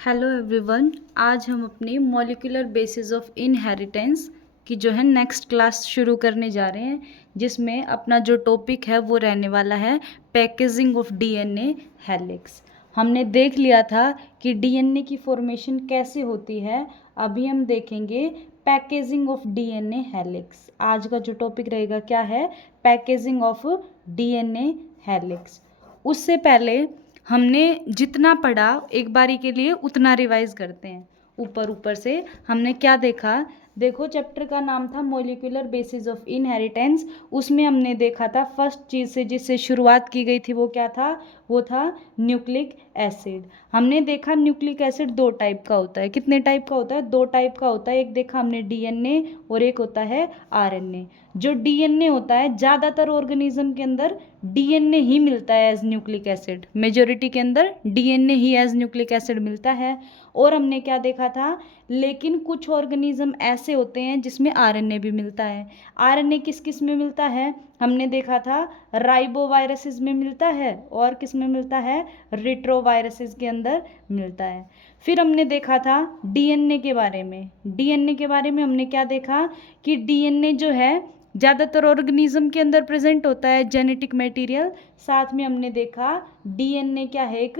Hello everyone. आज हम अपनी मॉलिक्यूलर बेसिस ऑफ इनहेरिटेंस की जो है नेक्स्ट क्लास शुरू करने जा रहे हैं, जिसमें अपना जो टॉपिक है वो रहने वाला है पैकेजिंग ऑफ डीएनए हेलिक्स। हमने देख लिया था कि डीएनए की फॉर्मेशन कैसे होती है। अभी हम देखेंगे पैकेजिंग ऑफ डीएनए हेलिक्स। आज का जो टॉपिक रहेगा क्या है, पैकेजिंग ऑफ डीएनए हेलिक्स। उससे पहले हमने जितना पढ़ा एक बारी के लिए उतना रिवाइज करते हैं। ऊपर ऊपर से हमने क्या देखा, देखो चैप्टर का नाम था मॉलिक्यूलर बेसिस ऑफ इनहेरिटेंस। उसमें हमने देखा था फर्स्ट चीज़ से जिससे शुरुआत की गई थी वो क्या था, वो था न्यूक्लिक एसिड। हमने देखा न्यूक्लिक एसिड दो टाइप का होता है। कितने टाइप का होता है? दो टाइप का होता है। एक देखा हमने डीएनए और एक होता है आरएनए। जो डीएनए होता है ज़्यादातर ऑर्गेनिज्म के अंदर डीएनए ही मिलता है एज न्यूक्लिक एसिड। मेजोरिटी के अंदर डीएनए ही एज न्यूक्लिक एसिड मिलता है। और हमने क्या देखा था, लेकिन कुछ ऑर्गेनिज्म ऐसे होते हैं जिसमें आरएनए भी मिलता है। आरएनए किस किस में मिलता है? हमने देखा था राइबोवायरसेस में मिलता है और किस में मिलता है, रिट्रोवायरसेस के अंदर मिलता है। फिर हमने देखा था डीएनए के बारे में। डीएनए के बारे में हमने क्या देखा कि डीएनए जो है ज़्यादातर ऑर्गेनिज्म के अंदर प्रेजेंट होता है जेनेटिक मटेरियल। साथ में हमने देखा डीएनए क्या है, एक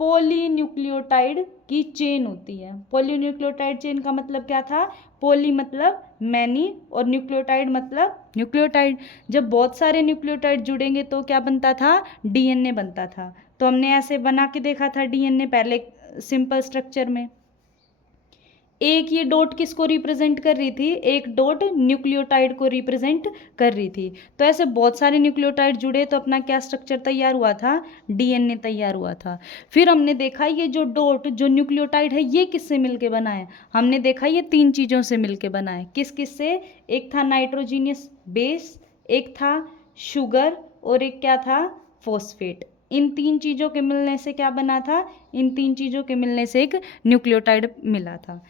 पॉलीन्यूक्लियोटाइड की चेन होती है। पॉलीन्यूक्लियोटाइड चेन का मतलब क्या था, पॉली मतलब मैनी और न्यूक्लियोटाइड मतलब न्यूक्लियोटाइड। जब बहुत सारे न्यूक्लियोटाइड जुड़ेंगे तो क्या बनता था, डीएनए बनता था। तो हमने ऐसे बना के देखा था डीएनए पहले सिंपल स्ट्रक्चर में। एक ये डॉट किसको रिप्रेजेंट कर रही थी, एक डॉट न्यूक्लियोटाइड को रिप्रेजेंट कर रही थी। तो ऐसे बहुत सारे न्यूक्लियोटाइड जुड़े तो अपना क्या स्ट्रक्चर तैयार हुआ था, डीएनए तैयार हुआ था। फिर हमने देखा ये जो डॉट जो न्यूक्लियोटाइड है ये किससे मिलके बना है। हमने देखा ये तीन चीज़ों से मिलके बना है। किस किस से? एक था नाइट्रोजीनियस बेस, एक था शुगर और एक क्या था, फॉस्फेट। इन तीन चीज़ों के मिलने से क्या बना था, इन तीन चीज़ों के मिलने से एक न्यूक्लियोटाइड मिला था।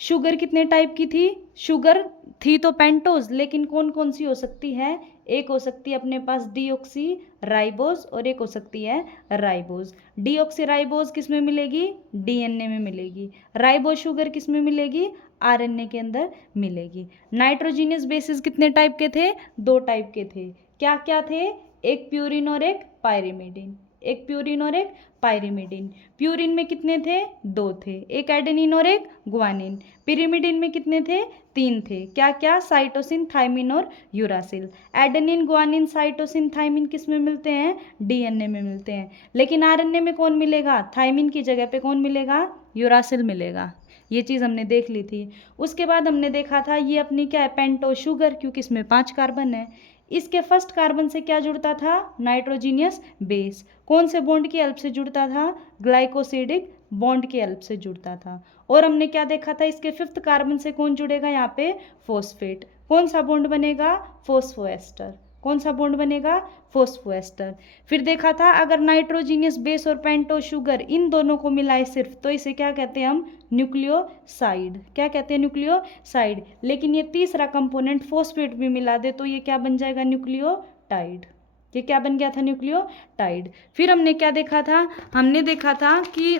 शुगर कितने टाइप की थी? शुगर थी तो पेंटोज, लेकिन कौन कौन सी हो सकती है? एक हो सकती है अपने पास डीऑक्सी राइबोज और एक हो सकती है राइबोज। डीऑक्सी राइबोज किस में मिलेगी, डीएनए में मिलेगी। राइबोज शुगर किस में मिलेगी, आरएनए के अंदर मिलेगी। नाइट्रोजीनियस बेसिस कितने टाइप के थे? दो टाइप के थे। क्या क्या थे? एक प्यूरिन और एक पायरिमिडिन। एक प्यूरिन और एक पायरिमिडिन। प्यूरिन में कितने थे? दो थे। एक एडेनिन और एक ग्वानिन। पिरिमिडिन में कितने थे? तीन थे। क्या क्या? साइटोसिन, थाइमिन और uracil. Adenine, guanine, cytosine, thymine किस में मिलते हैं, डीएनए में मिलते हैं। लेकिन आरएनए में कौन मिलेगा, थाइमिन की जगह पे कौन मिलेगा, यूरासिल मिलेगा। ये चीज़ हमने देख ली थी। उसके बाद हमने देखा था ये अपनी क्या है, पेंटो शुगर, क्योंकि इसमें 5 कार्बन है। इसके फर्स्ट कार्बन से क्या जुड़ता था, नाइट्रोजीनियस बेस। कौन से बॉन्ड की हेल्प से जुड़ता था, ग्लाइकोसिडिक बॉन्ड की हेल्प से जुड़ता था। और हमने क्या देखा था, इसके फिफ्थ कार्बन से कौन जुड़ेगा यहाँ पे, फॉस्फेट। कौन सा बॉन्ड बनेगा, फॉस्फोएस्टर। कौन सा बॉन्ड बनेगा, फॉस्फोएस्टर। फिर देखा था अगर नाइट्रोजीनियस बेस और पेंटो शुगर इन दोनों को मिलाए सिर्फ, तो इसे क्या कहते हैं हम, न्यूक्लियोसाइड। क्या कहते हैं, न्यूक्लियोसाइड। लेकिन ये तीसरा कंपोनेंट फॉस्फेट भी मिला दे तो ये क्या बन जाएगा, न्यूक्लियोटाइड। ये क्या बन गया था, न्यूक्लियोटाइड। फिर हमने क्या देखा था, हमने देखा था कि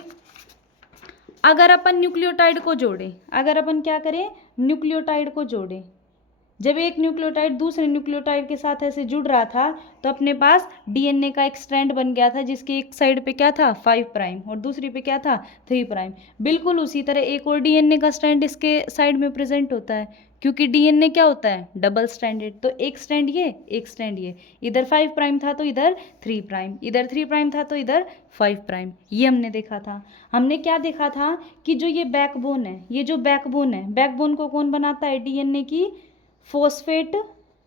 अगर अपन न्यूक्लियोटाइड को जोड़ें, अगर अपन क्या करें, न्यूक्लियोटाइड को जोड़ें, जब एक न्यूक्लियोटाइड दूसरे न्यूक्लियोटाइड के साथ ऐसे जुड़ रहा था तो अपने पास डीएनए का एक स्ट्रैंड बन गया था जिसकी एक साइड पे क्या था, 5 प्राइम और दूसरी पे क्या था, 3 प्राइम। बिल्कुल उसी तरह एक और डीएनए का स्ट्रैंड इसके साइड में प्रेजेंट होता है, क्योंकि डीएनए क्या होता है, डबल स्ट्रैंडेड। तो एक स्ट्रैंड ये, एक स्ट्रैंड ये, इधर 5 प्राइम था तो इधर 3 प्राइम, इधर 3 प्राइम था तो इधर 5 प्राइम। ये हमने देखा था। हमने क्या देखा था कि जो ये बैकबोन है, ये जो बैकबोन है, बैकबोन को कौन बनाता है, डीएनए की फॉस्फेट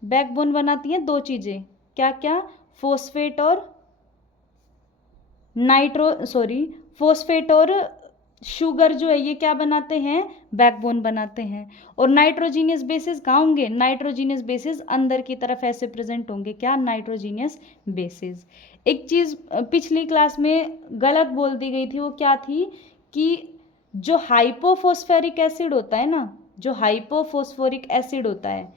बैकबोन बनाती हैं दो चीजें। क्या क्या, फॉस्फेट और फॉस्फेट और शुगर जो है ये क्या बनाते हैं, बैकबोन बनाते हैं। और नाइट्रोजीनियस बेसिस कहाँ होंगे, नाइट्रोजीनियस बेसिस अंदर की तरफ ऐसे प्रेजेंट होंगे, क्या, नाइट्रोजीनियस बेसिस। एक चीज पिछली क्लास में गलत बोल दी गई थी, वो क्या थी कि जो हाइपोफॉस्फेरिक एसिड होता है ना, जो हाइपोफॉस्फोरिक एसिड होता है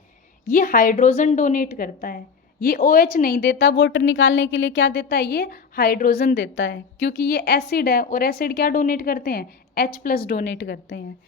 ये हाइड्रोजन डोनेट करता है। ये OH नहीं देता, वाटर निकालने के लिए क्या देता है, ये हाइड्रोजन देता है, क्योंकि ये एसिड है और एसिड क्या डोनेट करते हैं, H+ डोनेट करते हैं।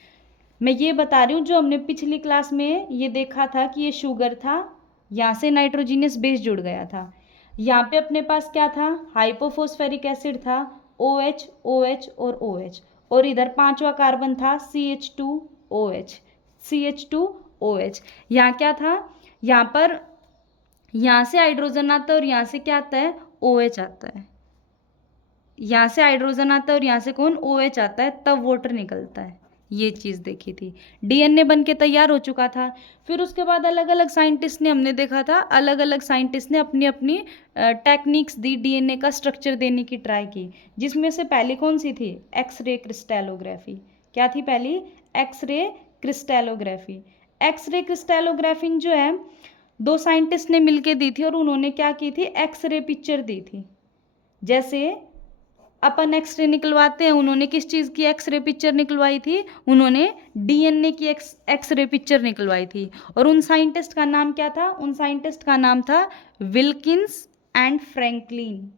मैं ये बता रही हूँ, जो हमने पिछली क्लास में ये देखा था कि ये शुगर था, यहाँ से नाइट्रोजीनियस बेस जुड़ गया था, यहाँ पे अपने पास क्या था, हाइपोफॉस्फेरिक एसिड था, OH OH और OH, और इधर पांचवा कार्बन था CH2OH, CH2OH। यहाँ क्या था, यहाँ पर यहाँ से हाइड्रोजन आता है और यहाँ से क्या आता है, OH आता है, यहाँ से हाइड्रोजन आता है और यहाँ से कौन, OH आता है, तब वाटर निकलता है। ये चीज़ देखी थी। DNA बन के तैयार हो चुका था। फिर उसके बाद अलग अलग साइंटिस्ट ने, हमने देखा था अलग अलग साइंटिस्ट ने अपनी अपनी टेक्निक्स दी, DNA का स्ट्रक्चर देने की ट्राई की, जिसमें से पहली कौन सी थी, एक्सरे क्रिस्टलोग्राफी। क्या थी पहली, एक्सरे क्रिस्टलोग्राफी। एक्सरे क्रिस्टलोग्राफी जो है दो साइंटिस्ट ने मिलके दी थी, और उन्होंने क्या की थी, एक्सरे पिक्चर दी थी। जैसे अपन एक्सरे निकलवाते हैं, उन्होंने किस चीज़ की एक्सरे पिक्चर निकलवाई थी, उन्होंने DNA की एक्सरे पिक्चर निकलवाई थी। और उन साइंटिस्ट का नाम क्या था, उन साइंटिस्ट का नाम था Wilkins and Franklin.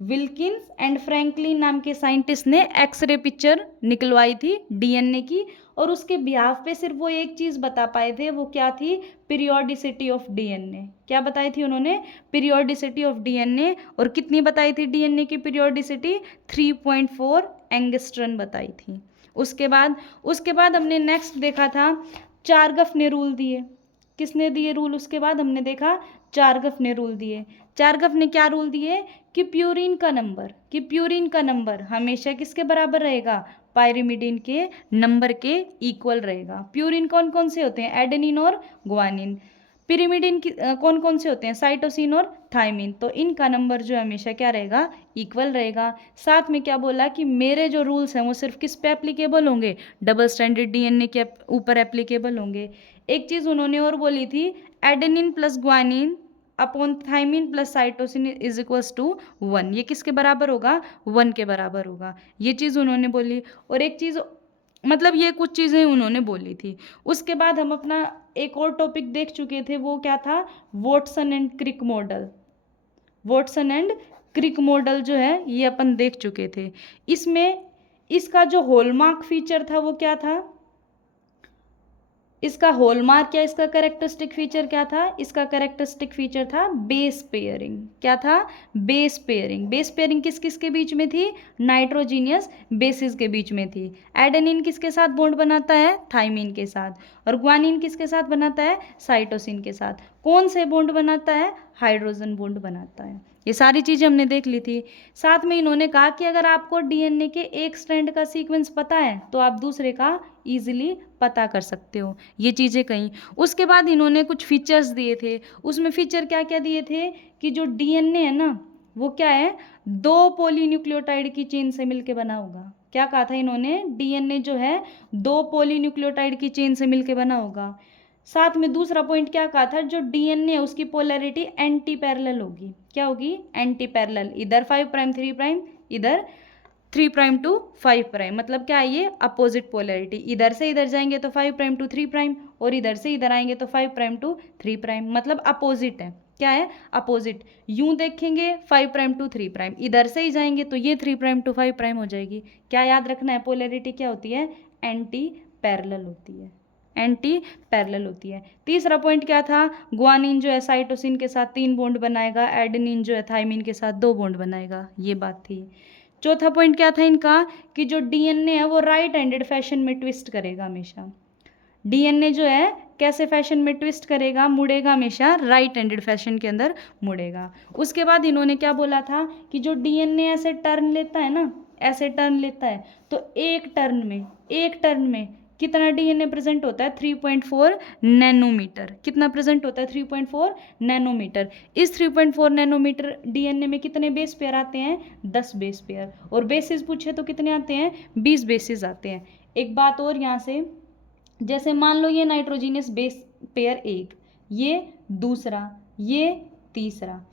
Wilkins and Franklin नाम के साइंटिस्ट ने एक्सरे पिक्चर निकलवाई थी DNA की, और उसके बिहाफ पे सिर्फ वो एक चीज़ बता पाए थे, वो क्या थी, पीरियोडिसिटी ऑफ DNA। क्या बताई थी उन्होंने, पीरियोडिसिटी ऑफ DNA। और कितनी बताई थी DNA की पीरियोडिसिटी, 3.4 एंगस्ट्रॉन बताई थी। उसके बाद हमने नेक्स्ट देखा था, चारगफ ने रूल दिए। किसने दिए रूल, उसके बाद हमने देखा चारगफ ने रूल दिए। चारगफ ने क्या रूल दिए, कि प्यूरिन का नंबर हमेशा किसके बराबर रहेगा, पायरिमिडिन के नंबर के इक्वल रहेगा। प्यूरिन कौन कौन से होते हैं, एडेनिन और ग्वानिन। पिरिमिडिन कौन कौन से होते हैं, साइटोसिन और थायमिन। तो इनका नंबर जो हमेशा क्या रहेगा, इक्वल रहेगा। साथ में क्या बोला कि मेरे जो रूल्स हैं वो सिर्फ किस पे एप्लीकेबल होंगे, डबल स्टैंडर्ड DNA के ऊपर एप्लीकेबल होंगे। एक चीज़ उन्होंने और बोली थी, adenine plus guanine upon thymine plus cytosine is equals to 1। ये किसके बराबर होगा, 1 के बराबर होगा। ये चीज़ उन्होंने बोली। और एक चीज़, मतलब ये कुछ चीज़ें उन्होंने बोली थी। उसके बाद हम अपना एक और टॉपिक देख चुके थे, वो क्या था, Watson and Crick model. Watson and Crick model जो है ये अपन देख चुके थे। इसमें इसका जो हॉलमार्क फीचर था वो क्या था, इसका हॉलमार्क या इसका कैरेक्टरिस्टिक फीचर क्या था, इसका कैरेक्टरिस्टिक फीचर था बेस पेयरिंग। क्या था, बेस पेयरिंग। बेस पेयरिंग किस किस के बीच में थी, नाइट्रोजीनियस बेसिस के बीच में थी। एडेनिन किसके साथ बॉन्ड बनाता है, थायमिन के साथ। और ग्वानिन किसके साथ बनाता है, साइटोसिन के साथ। कौन से बॉन्ड बनाता है, हाइड्रोजन बॉन्ड बनाता है। ये सारी चीज़ें हमने देख ली थी। साथ में इन्होंने कहा कि अगर आपको DNA के एक स्ट्रैंड का सीक्वेंस पता है तो आप दूसरे का ईजिली पता कर सकते हो। ये चीज़ें कहीं। उसके बाद इन्होंने कुछ फीचर्स दिए थे। उसमें फीचर क्या क्या दिए थे, कि जो DNA है ना वो क्या है, 2 पॉलीन्यूक्लियोटाइड की चेन से मिलके बना होगा। क्या कहा था इन्होंने, DNA जो है 2 पॉलीन्यूक्लियोटाइड की चेन से मिलके बना होगा। साथ में दूसरा पॉइंट क्या कहा था, जो DNA है उसकी पोलैरिटी एंटी पैरेलल होगी। क्या होगी, एंटी पैरेलल। इधर 5 प्राइम 3 प्राइम, इधर 3 प्राइम टू 5 प्राइम। मतलब क्या है, ये अपोजिट पोलैरिटी। इधर से इधर जाएंगे तो 5 प्राइम टू 3 प्राइम, और इधर से इधर आएंगे तो 5 प्राइम टू 3 प्राइम। मतलब अपोजिट है। क्या है, अपोजिट। यूं देखेंगे 5 प्राइम टू 3 प्राइम, इधर से ही जाएंगे तो ये 3 प्राइम टू 5 प्राइम हो जाएगी। क्या याद रखना है, पोलैरिटी क्या होती है, एंटी पैरेलल होती है। एंटी पैरेलल होती है। तीसरा पॉइंट क्या था, ग्वानिन जो है साइटोसिन के साथ 3 बॉन्ड बनाएगा, एडेनिन जो है थायमिन के साथ 2 बॉन्ड बनाएगा। ये बात थी। चौथा पॉइंट क्या था इनका, कि जो DNA है वो राइट हैंडेड फैशन में ट्विस्ट करेगा हमेशा। DNA जो है कैसे फैशन में ट्विस्ट करेगा, मुड़ेगा, हमेशा राइट हैंडेड फैशन के अंदर मुड़ेगा। उसके बाद इन्होंने क्या बोला था, कि जो DNA ऐसे टर्न लेता है ना, ऐसे टर्न लेता है, तो एक टर्न में कितना DNA प्रेजेंट होता है, 3.4 नैनोमीटर। कितना प्रेजेंट होता है, 3.4 नैनोमीटर। इस 3.4 नैनोमीटर DNA में कितने बेस पेयर आते हैं, 10 बेस पेयर। और बेसिस पूछे तो कितने आते हैं, 20 बेसिस आते हैं। एक बात और यहाँ से, जैसे मान लो ये नाइट्रोजीनियस बेस पेयर 1, ये दूसरा, ये तीसरा,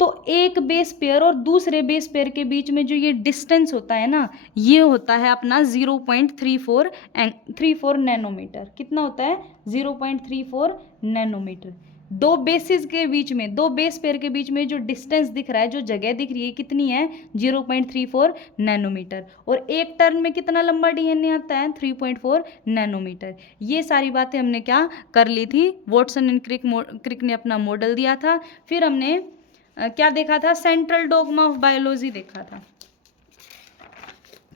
तो एक बेस पेयर और दूसरे बेस पेयर के बीच में जो ये डिस्टेंस होता है ना, ये होता है अपना 0.34 नैनोमीटर। कितना होता है, 0.34 नैनोमीटर। दो बेसिस के बीच में, दो बेस पेयर के बीच में जो डिस्टेंस दिख रहा है, जो जगह दिख रही है, कितनी है? 0.34 नैनोमीटर। और एक टर्न में कितना लंबा डीएनए आता है? 3.4 नैनोमीटर। ये सारी बातें हमने क्या कर ली थी? वॉटसन एंड क्रिक ने अपना मॉडल दिया था। फिर हमने क्या देखा था? सेंट्रल डोगमा ऑफ बायोलॉजी देखा था।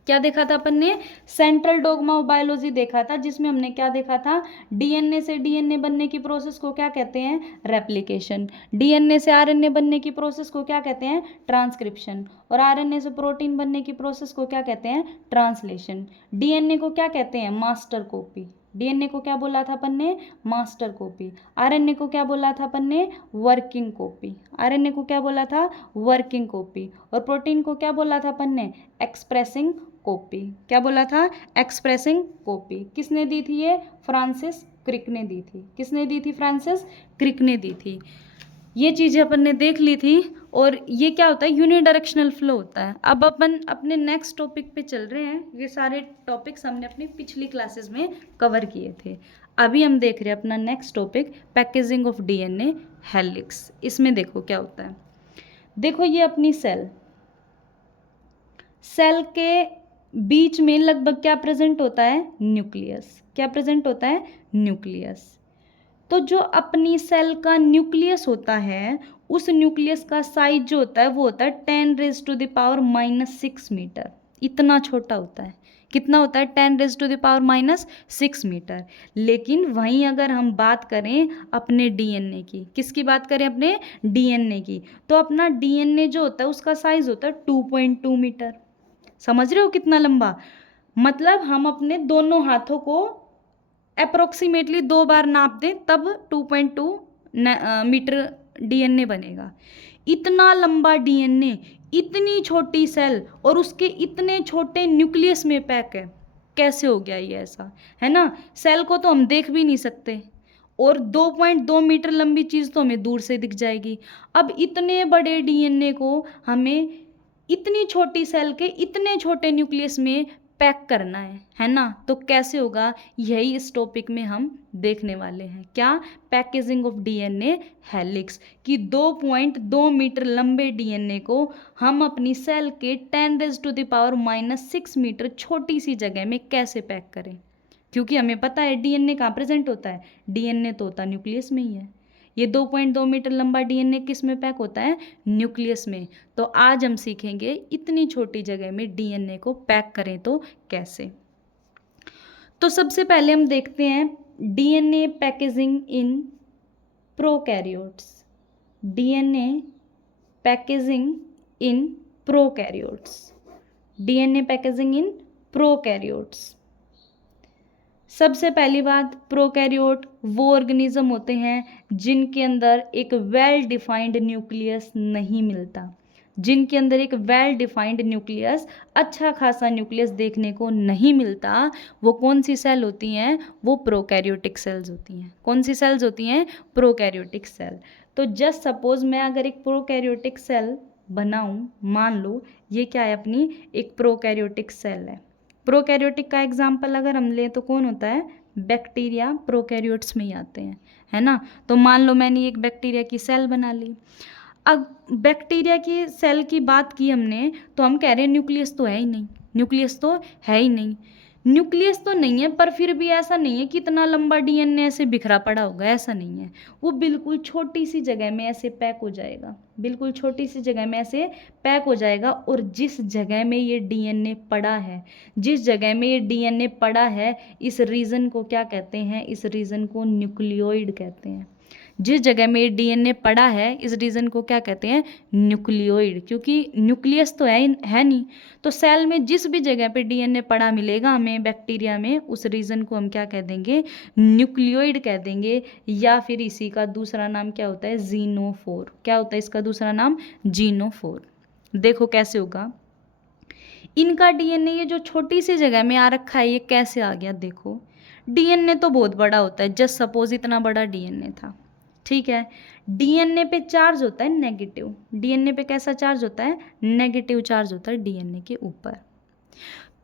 क्या देखा था अपन ने? सेंट्रल डोगमा ऑफ बायोलॉजी देखा था, जिसमें हमने क्या देखा था? डीएनए से डीएनए बनने की प्रोसेस को क्या कहते हैं? रेप्लिकेशन। डीएनए से आरएनए बनने की प्रोसेस को क्या कहते हैं? ट्रांसक्रिप्शन। और आरएनए से प्रोटीन बनने की प्रोसेस को क्या कहते हैं? ट्रांसलेशन। डीएनए को क्या कहते हैं? Master copy. डीएनए को क्या बोला था अपन ने? Master copy. आरएनए को क्या बोला था अपन ने? Working copy. आरएनए को क्या बोला था? Working copy. और प्रोटीन को क्या बोला था अपन ने? Expressing copy. क्या बोला था? Expressing copy. किसने दी थी ये? फ्रांसिस क्रिक ने दी थी। किसने दी थी? फ्रांसिस क्रिक ने दी थी। ये चीज़ें अपन ने देख ली थी। और ये क्या होता है? यूनिडायरेक्शनल फ्लो होता है। अब अपन अपने नेक्स्ट टॉपिक पे चल रहे हैं। ये सारे टॉपिक्स हमने अपनी पिछली क्लासेस में कवर किए थे। अभी हम देख रहे हैं अपना next topic, packaging of DNA helix. इसमें देखो क्या होता है। देखो ये अपनी सेल के बीच में लगभग क्या प्रेजेंट होता है? न्यूक्लियस। क्या प्रेजेंट होता है? न्यूक्लियस। तो जो अपनी सेल का न्यूक्लियस होता है, उस न्यूक्लियस का साइज जो होता है वो होता है 10⁻⁻⁻6 मीटर। इतना छोटा होता है। कितना होता है? 10⁻⁻⁻6 मीटर। लेकिन वहीं अगर हम बात करें अपने डीएनए की, किसकी बात करें? अपने डीएनए की, तो अपना डीएनए जो होता है उसका साइज होता है 2.2 मीटर। समझ रहे हो कितना लंबा? मतलब हम अपने दोनों हाथों को अप्रोक्सीमेटली 2 बार नाप दें तब 2.2 मीटर डीएनए बनेगा। इतना लंबा डीएनए, इतनी छोटी सेल और उसके इतने छोटे न्यूक्लियस में पैक है। कैसे हो गया ये ऐसा? है ना? सेल को तो हम देख भी नहीं सकते और 2.2 मीटर लंबी चीज़ तो हमें दूर से दिख जाएगी। अब इतने बड़े डीएनए को हमें इतनी छोटी सेल के इतने छोटे न्यूक्लियस में पैक करना है ना? तो कैसे होगा? यही इस टॉपिक में हम देखने वाले हैं। क्या? Packaging of DNA helix. कि 2.2 मीटर लंबे डीएनए को हम अपनी सेल के 10⁻⁻6 मीटर छोटी सी जगह में कैसे पैक करें। क्योंकि हमें पता है डीएनए कहाँ प्रेजेंट होता है? डीएनए तो होता न्यूक्लियस में ही है। ये 2.2 मीटर लंबा डीएनए किस में पैक होता है? न्यूक्लियस में। तो आज हम सीखेंगे इतनी छोटी जगह में डीएनए को पैक करें तो कैसे। तो सबसे पहले हम देखते हैं DNA packaging in prokaryotes. DNA packaging in prokaryotes. DNA packaging in prokaryotes. सबसे पहली बात, प्रोकैरियोट वो ऑर्गेनिज्म होते हैं जिनके अंदर एक वेल डिफाइंड न्यूक्लियस नहीं मिलता। जिनके अंदर एक वेल डिफाइंड न्यूक्लियस, अच्छा खासा न्यूक्लियस देखने को नहीं मिलता, वो कौन सी सेल होती हैं? वो प्रोकैरियोटिक सेल्स होती हैं। कौन सी सेल्स होती हैं? Prokaryotic cell. तो जस्ट सपोज मैं अगर एक प्रोकैरियोटिक सेल बनाऊं, मान लो ये क्या है? अपनी एक प्रोकैरियोटिक सेल है। प्रोकैरियोटिक का एग्जाम्पल अगर हम लें तो कौन होता है? बैक्टीरिया प्रोकैरियोट्स में ही आते हैं, है ना? तो मान लो मैंने एक बैक्टीरिया की सेल बना ली। अब बैक्टीरिया की सेल की बात की हमने, तो हम कह रहे हैं न्यूक्लियस तो है ही नहीं। न्यूक्लियस तो है ही नहीं। न्यूक्लियस तो नहीं है, पर फिर भी ऐसा नहीं है कि इतना लंबा डीएनए ऐसे बिखरा पड़ा होगा, ऐसा नहीं है। वो बिल्कुल छोटी सी जगह में ऐसे पैक हो जाएगा। बिल्कुल छोटी सी जगह में ऐसे पैक हो जाएगा। और जिस जगह में ये डीएनए पड़ा है, जिस जगह में ये डीएनए पड़ा है, इस रीजन को क्या कहते हैं? इस रीजन को न्यूक्लियोइड कहते हैं। जिस जगह में ये डीएनए पड़ा है, इस रीजन को क्या कहते हैं? न्यूक्लियोइड। क्योंकि न्यूक्लियस तो है नहीं। तो सेल में जिस भी जगह पे डीएनए पड़ा मिलेगा हमें बैक्टीरिया में, उस रीजन को हम क्या कह देंगे? न्यूक्लियोइड कह देंगे। या फिर इसी का दूसरा नाम क्या होता है? जीनोफोर। क्या होता है इसका दूसरा नाम? जीनोफोर। देखो कैसे होगा। इनका डीएनए ये जो छोटी सी जगह में आ रखा है, ये कैसे आ गया? देखो, डीएनए तो बहुत बड़ा होता है। जस्ट सपोज इतना बड़ा डीएनए था, ठीक है। डीएनए पे चार्ज होता है नेगेटिव। डीएनए पे कैसा चार्ज होता है? नेगेटिव चार्ज होता है डीएनए के ऊपर।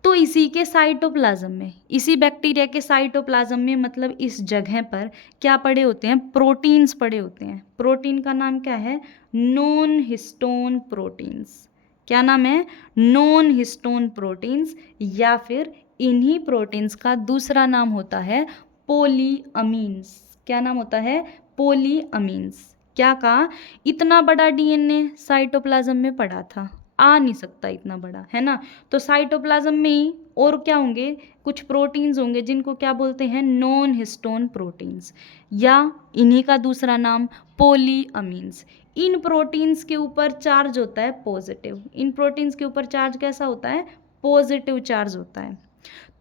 तो इसी के साइटोप्लाज्म में, इसी बैक्टीरिया के साइटोप्लाज्म में, मतलब इस जगह पर क्या पड़े होते हैं, प्रोटीन्स पड़े होते हैं। प्रोटीन का नाम क्या है, नॉन हिस्टोन प्रोटीन्स। क्या नाम है, नॉन हिस्टोन प्रोटीन्स, या फिर इन्हीं प्रोटीन्स का दूसरा नाम होता है पोलीअमीन्स। क्या नाम होता है, पोलीअमीन्स। क्या कहा, इतना बड़ा डीएनए साइटोप्लाज्म में पड़ा था, आ नहीं सकता इतना बड़ा, है ना। तो साइटोप्लाज्म में ही और क्या होंगे, कुछ प्रोटीन्स होंगे जिनको क्या बोलते हैं, नॉन हिस्टोन प्रोटीन्स, या इन्हीं का दूसरा नाम पोलीअमीन्स। इन प्रोटीन्स के ऊपर चार्ज होता है पॉजिटिव। इन प्रोटीन्स के ऊपर चार्ज कैसा होता है, पॉजिटिव चार्ज होता है।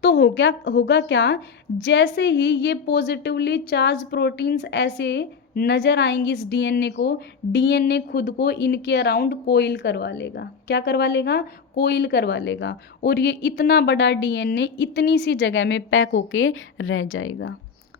तो होगा क्या, जैसे ही ये पॉजिटिवली चार्ज प्रोटीन्स ऐसे नजर आएंगी इस डीएनए को, डीएनए खुद को इनके अराउंड कोइल करवा लेगा। क्या करवा लेगा, कोइल करवा लेगा, और ये इतना बड़ा डीएनए इतनी सी जगह में पैक होके रह जाएगा।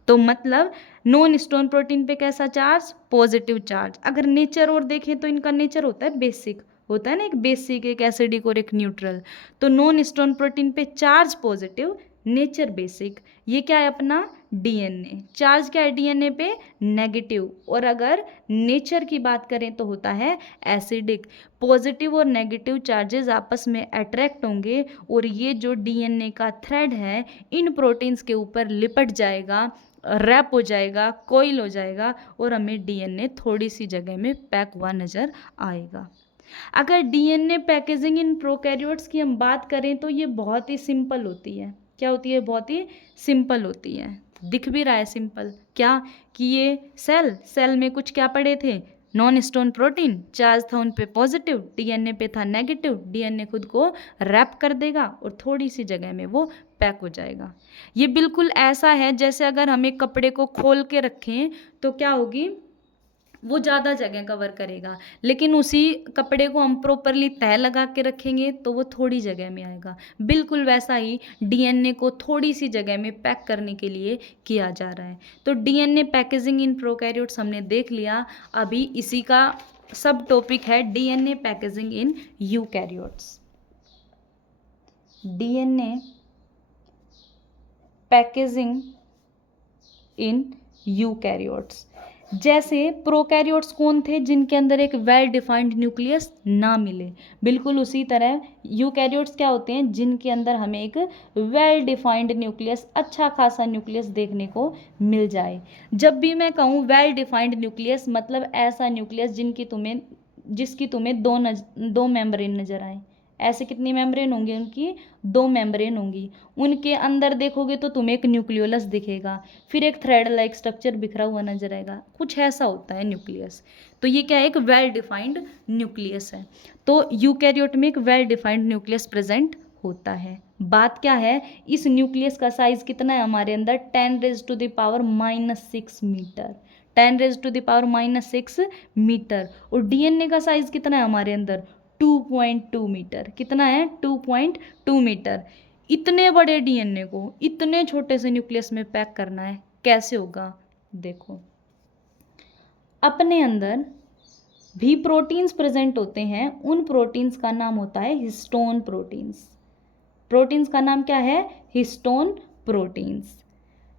तो मतलब नॉन स्टोन प्रोटीन पे कैसा चार्ज, पॉजिटिव चार्ज। अगर नेचर और देखें तो इनका नेचर होता है बेसिक, होता है ना, एक बेसिक, एक एसिडिक और एक न्यूट्रल। तो नॉन स्टोन प्रोटीन पे चार्ज पॉजिटिव, नेचर बेसिक। ये क्या है अपना डीएनए, चार्ज क्या है डीएनए पे, नेगेटिव। और अगर नेचर की बात करें तो होता है एसिडिक। पॉजिटिव और नेगेटिव चार्जेस आपस में अट्रैक्ट होंगे, और ये जो डीएनए का थ्रेड है इन प्रोटीन्स के ऊपर लिपट जाएगा, रैप हो जाएगा, कोइल हो जाएगा, और हमें डीएनए थोड़ी सी जगह में पैक हुआ नजर आएगा। अगर डीएनए पैकेजिंग इन प्रोकैरियोट्स की हम बात करें तो ये बहुत ही सिंपल होती है। क्या होती है, बहुत ही सिंपल होती है। दिख भी रहा है सिंपल, क्या कि ये सेल में कुछ क्या पड़े थे, नॉन स्टोन प्रोटीन, चार्ज था उन पे पॉजिटिव, डीएनए पे था नेगेटिव। डीएनए खुद को रैप कर देगा और थोड़ी सी जगह में वो पैक हो जाएगा। ये बिल्कुल ऐसा है जैसे अगर हम एक कपड़े को खोल के रखें तो क्या होगी, वो ज़्यादा जगह कवर करेगा, लेकिन उसी कपड़े को हम प्रॉपरली तह लगा के रखेंगे तो वो थोड़ी जगह में आएगा। बिल्कुल वैसा ही डीएनए को थोड़ी सी जगह में पैक करने के लिए किया जा रहा है। तो डीएनए पैकेजिंग इन प्रोकैरियोट्स हमने देख लिया। अभी इसी का सब टॉपिक है DNA packaging in eukaryotes. DNA packaging in eukaryotes. जैसे प्रोकैरियोट्स कौन थे, जिनके अंदर एक वेल डिफाइंड न्यूक्लियस ना मिले, बिल्कुल उसी तरह यूकैरियोट्स क्या होते हैं, जिनके अंदर हमें एक वेल डिफाइंड न्यूक्लियस, अच्छा खासा न्यूक्लियस देखने को मिल जाए। जब भी मैं कहूँ वेल डिफाइंड न्यूक्लियस, मतलब ऐसा न्यूक्लियस जिसकी तुम्हें दो मेम्ब्रेन नजर आए। ऐसे कितनी मेम्ब्रेन होंगी उनकी, दो मेम्ब्रेन होंगी। उनके अंदर देखोगे तो तुम्हें एक न्यूक्लियोलस दिखेगा, फिर एक थ्रेड लाइक स्ट्रक्चर बिखरा हुआ नजर आएगा। कुछ ऐसा होता है न्यूक्लियस। तो ये क्या है, एक वेल डिफाइंड न्यूक्लियस है। तो यूकैरियोट में एक वेल डिफाइंड न्यूक्लियस प्रेजेंट होता है। बात क्या है, इस न्यूक्लियस का साइज कितना है हमारे अंदर, 10⁻⁻⁶ मीटर। 10⁻⁻�6 मीटर। और डीएनए का साइज कितना है हमारे अंदर, 2.2 मीटर। कितना है, 2.2 मीटर। इतने बड़े डीएनए को इतने छोटे से न्यूक्लियस में पैक करना है, कैसे होगा, देखो। अपने अंदर भी प्रोटीन्स प्रेजेंट होते हैं, उन प्रोटीन्स का नाम होता है हिस्टोन प्रोटीन्स। प्रोटीन्स का नाम क्या है, हिस्टोन प्रोटीन्स।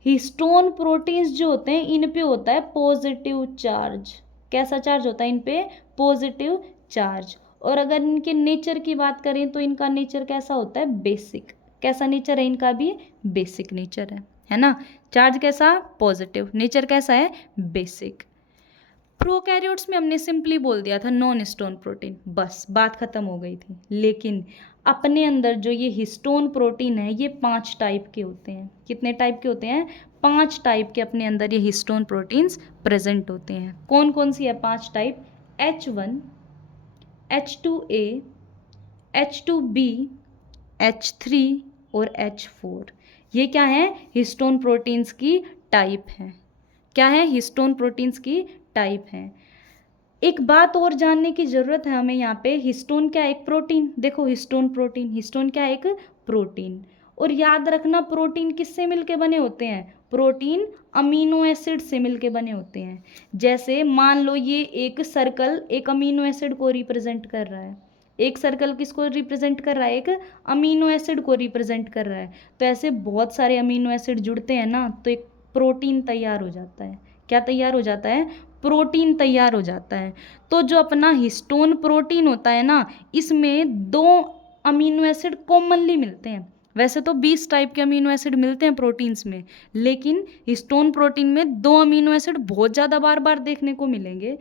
हिस्टोन प्रोटीन्स जो होते हैं इन पे होता है पॉजिटिव चार्ज। कैसा चार्ज होता है इन पे, पॉजिटिव चार्ज। और अगर इनके नेचर की बात करें तो इनका नेचर कैसा होता है, बेसिक। कैसा नेचर है इनका भी, बेसिक नेचर है ना। चार्ज कैसा, पॉजिटिव, नेचर कैसा है, बेसिक। प्रोकैरियोट्स में हमने सिंपली बोल दिया था नॉन स्टोन प्रोटीन, बस बात खत्म हो गई थी। लेकिन अपने अंदर जो ये हिस्टोन प्रोटीन है ये 5 टाइप के होते हैं। कितने टाइप के होते हैं, 5 टाइप के अपने अंदर ये हिस्टोन प्रोटीन्स प्रेजेंट होते हैं। कौन कौन सी है 5 type, H1, H2A, H2B, H3 और H4। ये क्या है, हिस्टोन प्रोटीन्स की टाइप है। क्या है, हिस्टोन प्रोटीन्स की टाइप है। एक बात और जानने की ज़रूरत है हमें यहाँ पे, हिस्टोन क्या है, एक प्रोटीन। देखो हिस्टोन प्रोटीन, हिस्टोन क्या है, एक प्रोटीन। और याद रखना प्रोटीन किससे मिलके बने होते हैं, प्रोटीन अमीनो एसिड से मिलके बने होते हैं। जैसे मान लो ये एक सर्कल एक अमीनो एसिड को रिप्रेजेंट कर रहा है, एक सर्कल किसको रिप्रेजेंट कर रहा है, एक अमीनो एसिड को रिप्रेजेंट कर रहा है। तो ऐसे बहुत सारे अमीनो एसिड जुड़ते हैं ना, तो एक प्रोटीन तैयार हो जाता है। क्या तैयार हो जाता है, प्रोटीन तैयार हो जाता है। तो जो अपना हिस्टोन प्रोटीन होता है ना, इसमें 2 अमीनो एसिड कॉमनली मिलते हैं। वैसे तो 20 टाइप के अमीनो एसिड मिलते हैं प्रोटीन्स में, लेकिन हिस्टोन प्रोटीन में 2 अमीनो एसिड बहुत ज़्यादा बार बार देखने को मिलेंगे।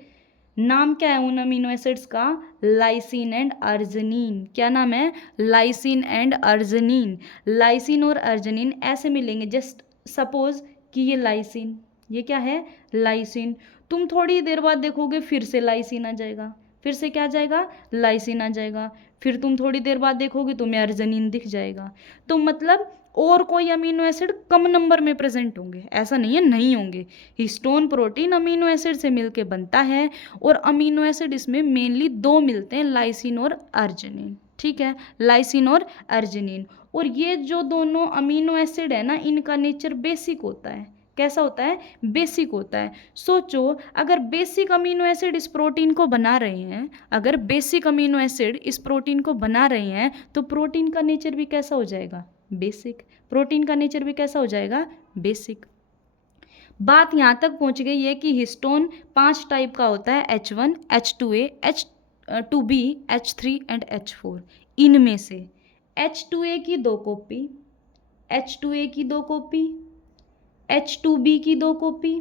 नाम क्या है उन अमीनो एसिड्स का, लाइसिन एंड अर्जिनिन। क्या नाम है, लाइसिन एंड अर्जिनिन। लाइसिन और अर्जिनिन ऐसे मिलेंगे, जस्ट सपोज कि ये लाइसिन, ये क्या है, लाइसिन। तुम थोड़ी देर बाद देखोगे फिर से लाइसिन आ जाएगा, फिर से क्या आ जाएगा, लाइसिन आ जाएगा। फिर तुम थोड़ी देर बाद देखोगे तुम्हें अर्जिनिन दिख जाएगा। तो मतलब और कोई अमीनो एसिड कम नंबर में प्रेजेंट होंगे, ऐसा नहीं है नहीं होंगे। हिस्टोन प्रोटीन अमीनो एसिड से मिलके बनता है, और अमीनो एसिड इसमें मेनली 2 मिलते हैं, लाइसिन और अर्जिनिन। ठीक है, लाइसिन और अर्जिनिन। और ये जो दोनों अमीनो एसिड है ना, इनका नेचर बेसिक होता है। कैसा होता है, बेसिक होता है। सोचो, अगर बेसिक अमीनो एसिड इस प्रोटीन को बना रहे हैं, अगर बेसिक अमीनो एसिड इस प्रोटीन को बना रहे हैं, तो प्रोटीन का नेचर भी कैसा हो जाएगा, बेसिक। प्रोटीन का नेचर भी कैसा हो जाएगा, बेसिक। बात यहाँ तक पहुँच गई है कि हिस्टोन 5 टाइप का होता है, H1, H2A, H2B, H3 and H4। इनमें से H2A की 2 कॉपी, H2A की 2 कॉपी, H2B की 2 कॉपी,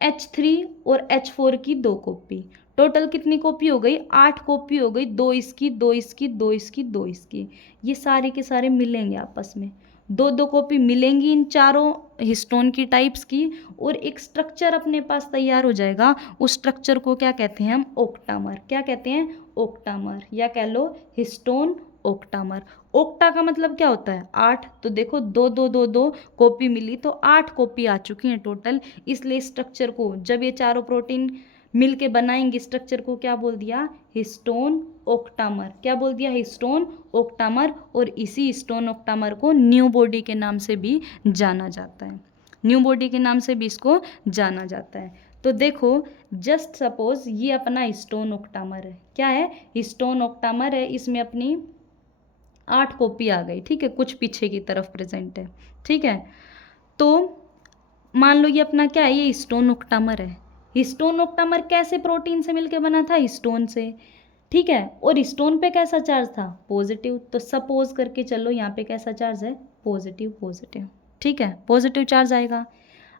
H3 और H4 की 2 कॉपी। टोटल कितनी कॉपी हो गई, 8 कॉपी हो गई। 2 इसकी, 2 इसकी, 2 इसकी, 2 इसकी। ये सारे के सारे मिलेंगे आपस में, 2-2 कॉपी मिलेंगी इन चारों हिस्टोन की टाइप्स की, और एक स्ट्रक्चर अपने पास तैयार हो जाएगा। उस स्ट्रक्चर को क्या कहते हैं हम, ओक्टामर। क्या कहते हैं, ओक्टामर, या कह लो हिस्टोन ओक्टामर। ओक्टा का मतलब क्या होता है, 8। तो देखो 2-2-2-2 कॉपी मिली, तो 8 कॉपी आ चुकी हैं टोटल। इसलिए स्ट्रक्चर को, जब ये चारों प्रोटीन मिलके बनाएंगे स्ट्रक्चर को, क्या बोल दिया, हिस्टोन ओक्टामर। क्या बोल दिया, हिस्टोन ओक्टामर। और इसी हिस्टोन ओक्टामर को न्यू बॉडी के नाम से भी जाना जाता है, न्यू बॉडी के नाम से भी इसको जाना जाता है। तो देखो, जस्ट सपोज ये अपना हिस्टोन ओक्टामर है। क्या है, हिस्टोन ओक्टामर है। इसमें अपनी 8 कॉपी आ गई, ठीक है, कुछ पीछे की तरफ प्रेजेंट है, ठीक है। तो मान लो ये अपना क्या है, ये हिस्टोन ओक्टामर है। हिस्टोन ओक्टामर कैसे प्रोटीन से मिलके बना था, हिस्टोन से, ठीक है। और हिस्टोन पे कैसा चार्ज था, पॉजिटिव। तो सपोज करके चलो यहाँ पे कैसा चार्ज है, पॉजिटिव, पॉजिटिव, ठीक है, पॉजिटिव चार्ज आएगा।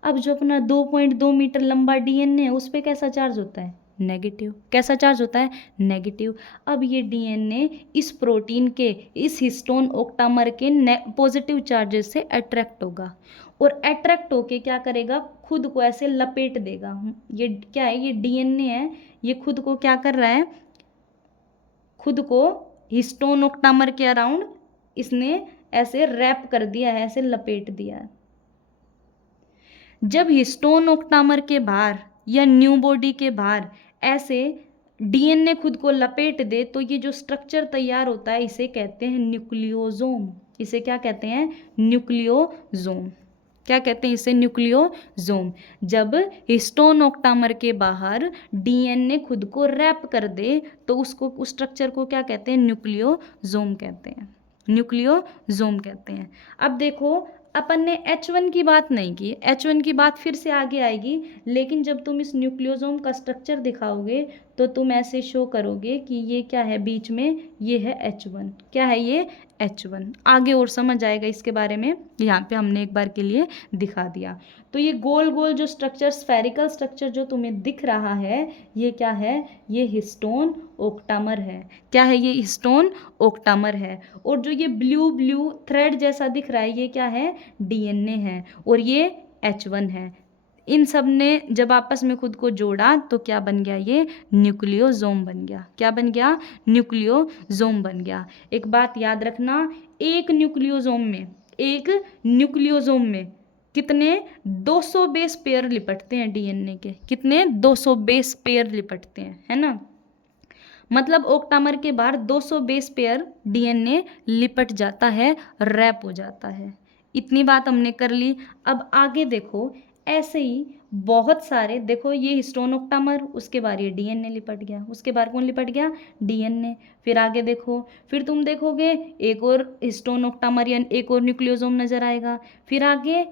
अब जो अपना 2.2 मीटर लंबा डीएनए है, उस पर कैसा चार्ज होता है, नेगेटिव। कैसा चार्ज होता है, नेगेटिव। अब ये डीएनए इस प्रोटीन के, इस हिस्टोन ओक्टामर के पॉजिटिव चार्जेस से अट्रैक्ट होगा, और अट्रैक्ट होके क्या करेगा, खुद को ऐसे लपेट देगा। ये क्या है, ये डीएनए है, ये खुद को क्या कर रहा है, खुद को हिस्टोन ओक्टामर के अराउंड इसने ऐसे रैप कर दिया है, ऐसे लपेट दिया है। जब हिस्टोन ओक्टामर के बाहर या न्यू बॉडी के बाहर ऐसे डीएनए खुद को लपेट दे, तो ये जो स्ट्रक्चर तैयार होता है, इसे कहते हैं न्यूक्लियोसोम। इसे क्या कहते हैं, न्यूक्लियोसोम। क्या कहते हैं इसे, न्यूक्लियोसोम। जब हिस्टोन ओक्टामर के बाहर डीएनए खुद को रैप कर दे, तो उसको, उस स्ट्रक्चर को क्या कहते हैं, न्यूक्लियोसोम कहते हैं, न्यूक्लियोसोम कहते हैं। अब देखो, अपन ने H1 की बात नहीं की, H1 की बात फिर से आगे आएगी, लेकिन जब तुम इस न्यूक्लियोसोम का स्ट्रक्चर दिखाओगे, तो तुम ऐसे शो करोगे कि ये क्या है, बीच में ये है H1। क्या है ये, H1। आगे और समझ आएगा इसके बारे में, यहाँ पे हमने एक बार के लिए दिखा दिया। तो ये गोल गोल जो स्ट्रक्चर, स्फेरिकल स्ट्रक्चर जो तुम्हें दिख रहा है, ये क्या है, ये हिस्टोन ओक्टामर है। क्या है, ये हिस्टोन ओक्टामर है। और जो ये ब्लू ब्लू थ्रेड जैसा दिख रहा है, ये क्या है, डीएनए है, और ये H1 है। इन सब ने जब आपस में खुद को जोड़ा, तो क्या बन गया, ये न्यूक्लियोसोम बन गया। क्या बन गया, न्यूक्लियोसोम बन गया। एक बात याद रखना, एक न्यूक्लियोसोम में कितने 200 बेस पेयर लिपटते हैं डीएनए के, कितने 200 बेस पेयर लिपटते हैं, है ना। मतलब ओक्टामर के बाहर 200 बेस पेयर डीएनए लिपट जाता है, रैप हो जाता है। इतनी बात हमने कर ली। अब आगे देखो, ऐसे ही बहुत सारे, देखो ये हिस्टोन ऑक्टामर, उसके बाद ये डीएनए लिपट गया, उसके बाद कौन लिपट गया, डीएनए। फिर आगे देखो, फिर तुम देखोगे एक और हिस्टोन ऑक्टामर या एक और न्यूक्लियोसोम नजर आएगा, फिर आगे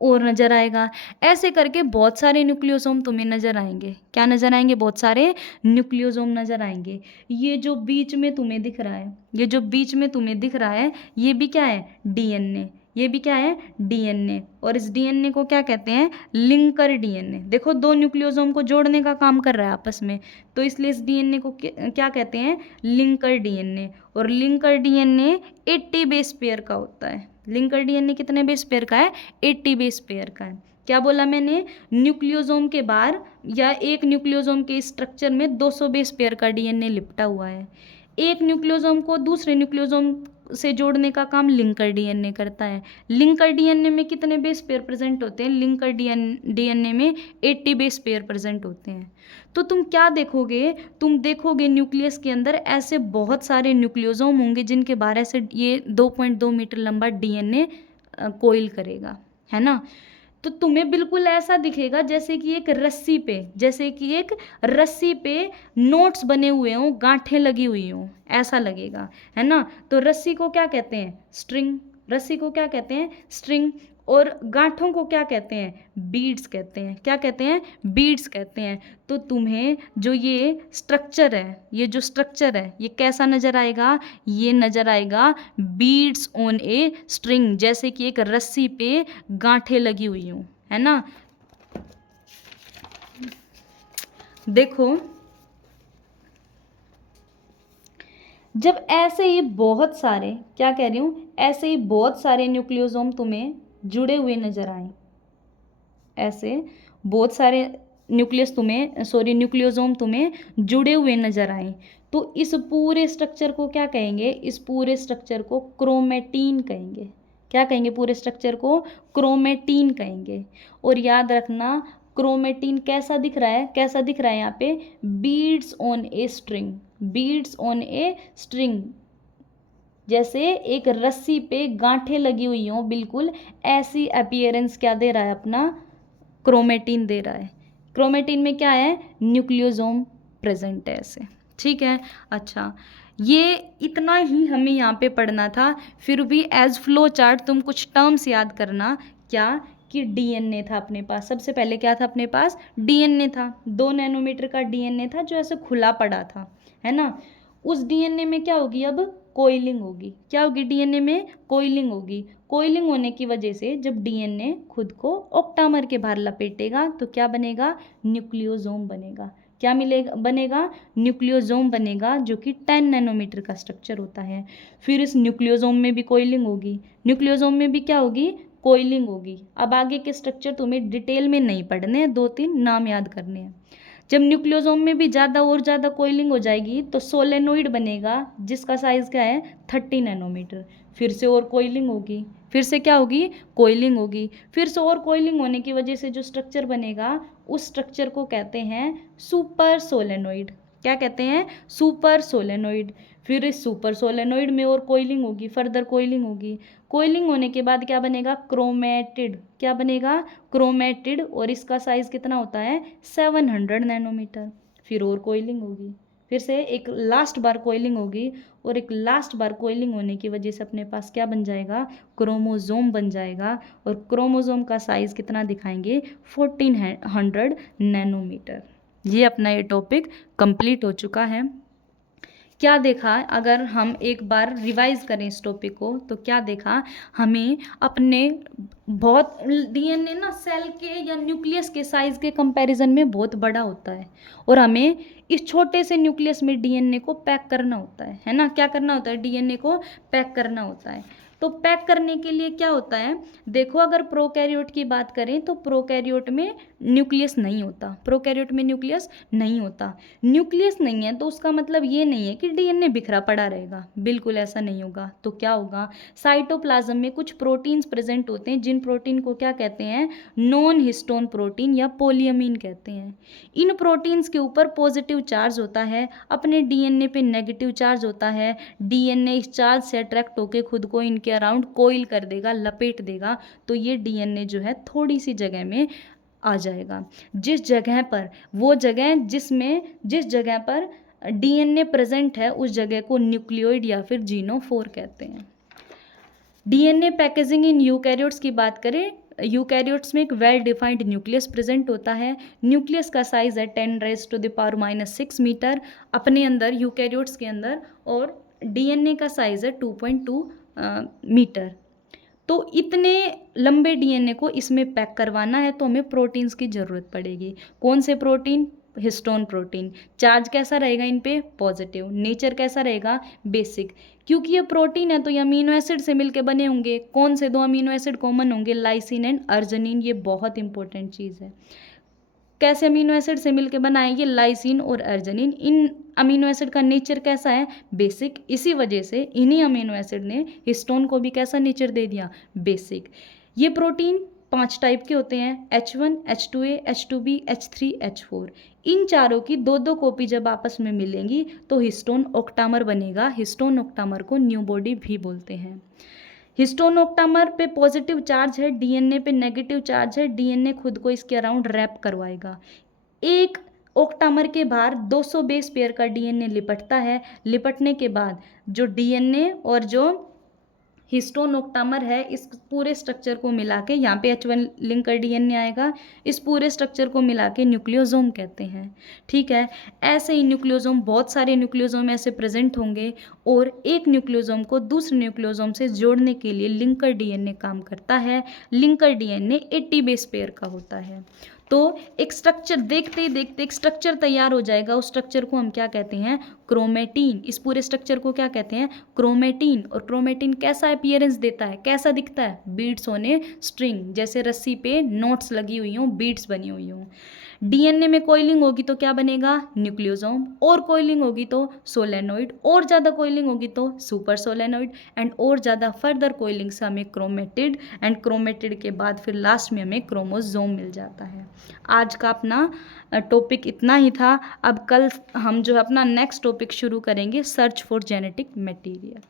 और नजर आएगा। ऐसे करके बहुत सारे न्यूक्लियोसोम तुम्हें नजर आएंगे। क्या नजर आएंगे, बहुत सारे न्यूक्लियोसोम नजर आएंगे। ये जो बीच में तुम्हें दिख रहा है, ये जो बीच में तुम्हें दिख रहा है, ये भी क्या है, डीएनए। ये भी क्या है, डीएनए। और इस डीएनए को क्या कहते हैं, लिंकर डीएनए। देखो दो न्यूक्लियोसोम को जोड़ने का काम कर रहा है आपस में, तो इसलिए इस डीएनए को क्या कहते हैं, लिंकर डीएनए। और लिंकर डीएनए 80 बेस पेयर का होता है। लिंकर डीएनए कितने बेस पेयर का है, 80 बेस पेयर का है। क्या बोला मैंने, न्यूक्लियोसोम के बाहर या एक न्यूक्लियोसोम के स्ट्रक्चर में 200 बेस पेयर का डीएनए लिपटा हुआ है। एक न्यूक्लियोसोम को दूसरे न्यूक्लियोसोम से जोड़ने का काम लिंकर डीएनए करता है। लिंकर डीएनए में कितने बेस पेयर प्रेजेंट होते हैं, लिंकर डीएनए में 80 बेस पेयर प्रेजेंट होते हैं। तो तुम क्या देखोगे, तुम देखोगे न्यूक्लियस के अंदर ऐसे बहुत सारे न्यूक्लियोसोम होंगे जिनके बाहर से ये 2.2 मीटर लंबा डीएनए कोइल करेगा, है ना। तो तुम्हें बिल्कुल ऐसा दिखेगा जैसे कि एक रस्सी पे, जैसे कि एक रस्सी पे नोट्स बने हुए हों, गांठें लगी हुई हों, ऐसा लगेगा, है ना। तो रस्सी को क्या कहते हैं, स्ट्रिंग। रस्सी को क्या कहते हैं, स्ट्रिंग। और गांठों को क्या कहते हैं, बीड्स कहते हैं। क्या कहते हैं, बीड्स कहते हैं। तो तुम्हें जो ये स्ट्रक्चर है, ये जो स्ट्रक्चर है, ये कैसा नजर आएगा, ये नजर आएगा बीड्स ऑन ए स्ट्रिंग, जैसे कि एक रस्सी पे गांठें लगी हुई हूँ, है ना। देखो जब ऐसे ही बहुत सारे, क्या कह रही हूँ, ऐसे ही बहुत सारे न्यूक्लियोसोम तुम्हें जुड़े हुए नजर आए, ऐसे बहुत सारे न्यूक्लियोसोम तुम्हें जुड़े हुए नजर आए, तो इस पूरे स्ट्रक्चर को क्या कहेंगे, इस पूरे स्ट्रक्चर को क्रोमेटीन कहेंगे। क्या कहेंगे, पूरे स्ट्रक्चर को क्रोमेटीन कहेंगे। और याद रखना, क्रोमेटीन कैसा दिख रहा है, कैसा दिख रहा है यहाँ पे, beads on a string, beads on a string, जैसे एक रस्सी पे गांठें लगी हुई हों, बिल्कुल ऐसी अपीयरेंस क्या दे रहा है अपना, क्रोमेटीन दे रहा है। क्रोमेटीन में क्या है, न्यूक्लियोसोम प्रेजेंट है ऐसे, ठीक है। अच्छा, ये इतना ही हमें यहाँ पे पढ़ना था। फिर भी एज फ्लो चार्ट तुम कुछ टर्म्स याद करना। क्या, कि डीएनए था अपने पास, सबसे पहले क्या था अपने पास, डीएनए था। 2 नैनोमीटर का डीएनए था जो ऐसे खुला पड़ा था, है ना। उस डीएनए में क्या होगी, अब कोइलिंग होगी। क्या होगी, डीएनए में कोइलिंग होगी। कोइलिंग होने की वजह से जब डीएनए खुद को ऑक्टामर के बाहर लपेटेगा तो क्या बनेगा, न्यूक्लियोसोम बनेगा। क्या मिलेगा, बनेगा, न्यूक्लियोसोम बनेगा, जो कि 10 नैनोमीटर का स्ट्रक्चर होता है। फिर इस न्यूक्लियोसोम में भी कोइलिंग होगी, न्यूक्लियोसोम में भी क्या होगी, कोइलिंग होगी। अब आगे के स्ट्रक्चर तुम्हें डिटेल में नहीं पढ़ने हैं, 2-3 नाम याद करने हैं। जब न्यूक्लियोसोम में भी ज़्यादा और ज़्यादा कोइलिंग हो जाएगी तो सोलेनोइड बनेगा, जिसका साइज़ क्या है, 30 नैनोमीटर। फिर से और कोइलिंग होगी, फिर से क्या होगी, कोइलिंग होगी। फिर से और कोइलिंग होने की वजह से जो स्ट्रक्चर बनेगा, उस स्ट्रक्चर को कहते हैं सुपर सोलेनोइड। क्या कहते हैं, सुपर सोलेनोइड। फिर इस सुपर सोलेनोइड में और कोइलिंग होगी, फर्दर कोइलिंग होगी। कोइलिंग होने के बाद क्या बनेगा, क्रोमेटिड। क्या बनेगा, क्रोमेटिड। और इसका साइज कितना होता है, 700 नैनोमीटर। फिर और कोइलिंग होगी, फिर से एक लास्ट बार कोइलिंग होगी, और एक लास्ट बार कोइलिंग होने की वजह से अपने पास क्या बन जाएगा, क्रोमोसोम बन जाएगा। और क्रोमोसोम का साइज कितना दिखाएंगे, 1400 नैनोमीटर। ये अपना ये टॉपिक कंप्लीट हो चुका है। क्या देखा, अगर हम एक बार रिवाइज करें इस टॉपिक को, तो क्या देखा, हमें अपने बहुत डीएनए ना सेल के या न्यूक्लियस के साइज के कंपैरिजन में बहुत बड़ा होता है, और हमें इस छोटे से न्यूक्लियस में डीएनए को पैक करना होता है ना। क्या करना होता है, डीएनए को पैक करना होता है। तो पैक करने के लिए क्या होता है, देखो अगर प्रोकैरियोट की बात करें तो प्रोकैरियोट में न्यूक्लियस नहीं होता, प्रोकैरियोट में न्यूक्लियस नहीं होता। न्यूक्लियस नहीं है तो उसका मतलब ये नहीं है कि डीएनए बिखरा पड़ा रहेगा, बिल्कुल ऐसा नहीं होगा। तो क्या होगा, साइटोप्लाज्म में कुछ प्रोटीन्स प्रेजेंट होते हैं, जिन प्रोटीन को क्या कहते हैं, नॉन हिस्टोन प्रोटीन या पोलियमीन कहते हैं। इन प्रोटीन्स के ऊपर पॉजिटिव चार्ज होता है, अपने डीएनए पे नेगेटिव चार्ज होता है। डीएनए इस चार्ज से अट्रैक्ट होकर खुद को इनके इसके अराउंड कोइल कर देगा, लपेट देगा, तो ये डीएनए जो है थोड़ी सी जगह में आ जाएगा। जिस जगह पर वो जगह जिस जगह पर डीएनए प्रेजेंट है उस जगह को न्यूक्लियोइड या फिर जीनोफोर कहते हैं। डीएनए पैकेजिंग इन यूकैरियोट्स की बात करें, यूकैरियोट्स में एक वेल डिफाइंड न्यूक्लियस प्रेजेंट होता है। न्यूक्लियस का साइज है 10⁻⁻⁻6 मीटर अपने अंदर, यूकैरियोट्स के अंदर, और डीएनए का साइज है 2.2 मीटर। तो इतने लंबे डीएनए को इसमें पैक करवाना है तो हमें प्रोटीन्स की ज़रूरत पड़ेगी। कौन से प्रोटीन? Histone protein. चार्ज कैसा रहेगा इन पे? पॉजिटिव। नेचर कैसा रहेगा? बेसिक। क्योंकि ये प्रोटीन है तो ये अमीनो एसिड से मिलके बने होंगे। कौन से 2 अमीनो एसिड कॉमन होंगे? Lysine and arginine. ये बहुत इंपॉर्टेंट चीज़ है। कैसे अमीनो एसिड से मिलके बना है? ये लाइसिन और अर्जिनिन। इन अमीनो एसिड का नेचर कैसा है? बेसिक। इसी वजह से इन्हीं अमीनो एसिड ने हिस्टोन को भी कैसा नेचर दे दिया? बेसिक। ये प्रोटीन 5 टाइप के होते हैं, H1, H2A, H2B, H3, H4। इन चारों की 2-2 कॉपी जब आपस में मिलेंगी तो हिस्टोन ऑक्टामर बनेगा। हिस्टोन ऑक्टामर को न्यू बॉडी भी बोलते हैं। हिस्टोन ऑक्टामर पे पॉजिटिव चार्ज है, डीएनए पे नेगेटिव चार्ज है। डीएनए खुद को इसके अराउंड रैप करवाएगा। एक ऑक्टामर के बाहर 200 बेस पेयर का डीएनए लिपटता है। लिपटने के बाद जो डीएनए और जो हिस्टोन ऑक्टामर है, इस पूरे स्ट्रक्चर को मिला के, यहाँ पे H1 लिंकर डीएनए आएगा, इस पूरे स्ट्रक्चर को मिला के न्यूक्लियोसोम कहते हैं। ठीक है, ऐसे ही न्यूक्लियोसोम, बहुत सारे न्यूक्लियोसोम ऐसे प्रेजेंट होंगे और एक न्यूक्लियोसोम को दूसरे न्यूक्लियोसोम से जोड़ने के लिए लिंकर डीएनए काम करता है। लिंकर डीएनए 80 बेस पेयर का होता है। तो एक स्ट्रक्चर देखते ही देखते एक स्ट्रक्चर तैयार हो जाएगा। उस स्ट्रक्चर को हम क्या कहते हैं? क्रोमेटिन। इस पूरे स्ट्रक्चर को क्या कहते हैं? क्रोमेटिन। और क्रोमेटिन कैसा अपीयरेंस देता है? कैसा दिखता है? बीड्स ऑन ए स्ट्रिंग, जैसे रस्सी पे नोट्स लगी हुई हों, बीड्स बनी हुई हों। डीएनए में कोइलिंग होगी तो क्या बनेगा? न्यूक्लियोसोम। और कोइलिंग होगी तो सोलेनोइड। और ज़्यादा कोइलिंग होगी तो सुपर सोलेनोइड। एंड और ज़्यादा फर्दर कोइलिंग से हमें क्रोमेटिड, एंड क्रोमेटिड के बाद फिर लास्ट में हमें क्रोमोसोम मिल जाता है। आज का अपना टॉपिक इतना ही था। अब कल हम जो है अपना नेक्स्ट टॉपिक शुरू करेंगे, सर्च फॉर जेनेटिक मटेरियल।